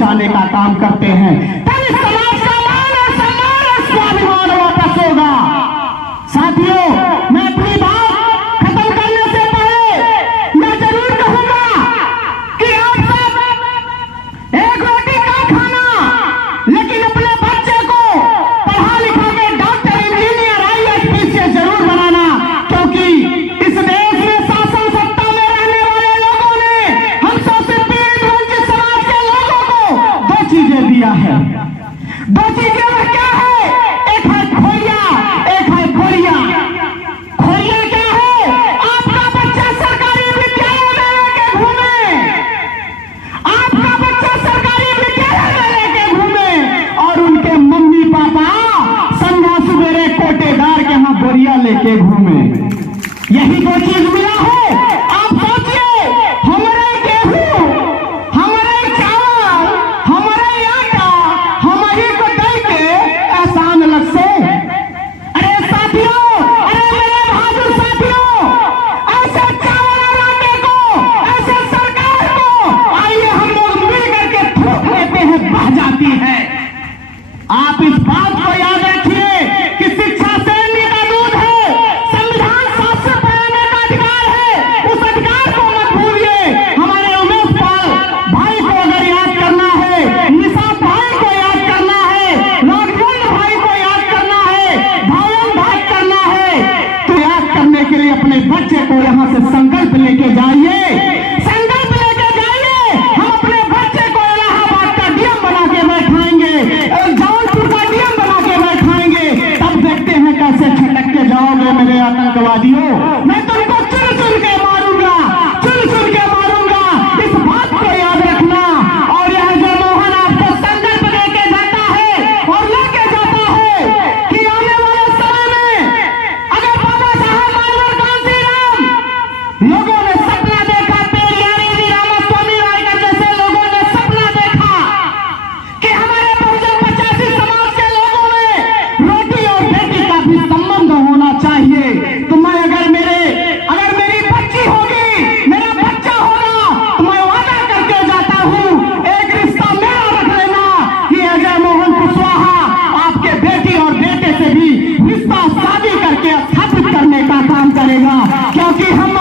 पहुंचाने का काम करते हैं, तभी समाज का मान और सम्मान और स्वाभिमान वापस होगा। साथियों, मैं अपनी बात खत्म करने से पहले मैं जरूर कहूंगा कि आप सब एक रोटी कम खाना, लेकिन अपने बच्चे को पढ़ा लिखा के डॉक्टर, इंजीनियर, IAS जरूर बनाना, क्योंकि इस देश में शासन सत्ता में रहने वाले लोगों ने हम शोषित पीड़ित वंचित समाज के लोगों को दो चीजें दिया है। दो चीजें में क्या है? एक है खोरिया, एक है खोरिया। खोरिया क्या है? आपका बच्चा सरकारी विद्यालय में लेके घूमे, आपका बच्चा सरकारी विद्यालय में लेके घूमे और उनके मम्मी पापा संध्या सुबेरे कोटेदार के यहाँ बोरिया लेके घूमे। यही दो चीज मिला है। आप सोचिए, हमारे गेहूं, हमारे चावल, हमारे आटा, हमारी को दे के एहसान अलग से। अरे साथियों, अरे मेरे बहादुर साथियों, ऐसे चावल और आटे को, ऐसे सरकार को आइए हम लोग मिल करके थूक लेते हैं, बह जाती है। आप इस बात को याद रखिए कि शिक्षा सैन्य का दूध है, संविधान शास्त्र पढ़ाने का अधिकार है, उस अधिकार को मत भूलिए। हमारे उमेश पाल भाई को अगर याद करना है, निशांत भाई को याद करना है, लॉकडाउन भाई को याद करना है, भावन भाई करना है, तो याद करने के लिए अपने बच्चे को यहाँ से संकल्प लेके जाइए, संकल्प लेके जाइए। हम अपने बच्चे को इलाहाबाद का डीएम बना के बैठाएंगे, जौनपुर का डीएम बना के बैठाएंगे, तब देखते हैं कैसे छटक के जाओगे मेरे आतंकवादियों। मैं तुमको चुन चुन के मारूंगा, चुन चुन के मारूंगा, इस बात को याद रखना। और यह जो मोहन आपको संकल्प देके जाता है और लेके जाता है कि आने वाले समय में अगर बाबा साहब मानवर कांसी राम लोगों ने सपना देखा, पेरियारी जी रामास्वामी रायकर जैसे लोगों ने सपना देखा कि हमारे बहुजन 85 समाज के लोगों में रोटी और बेटी का भी संबंध होना चाहिए। तो मैं अगर मेरी बच्ची होगी, मेरा बच्चा होगा, तो मैं वादा करके जाता हूं, एक रिश्ता मेरा रख लेना कि अजय मोहन कुशवाहा आपके बेटी और बेटे से भी रिश्ता शादी करके स्थापित करने का काम करेगा, क्योंकि हम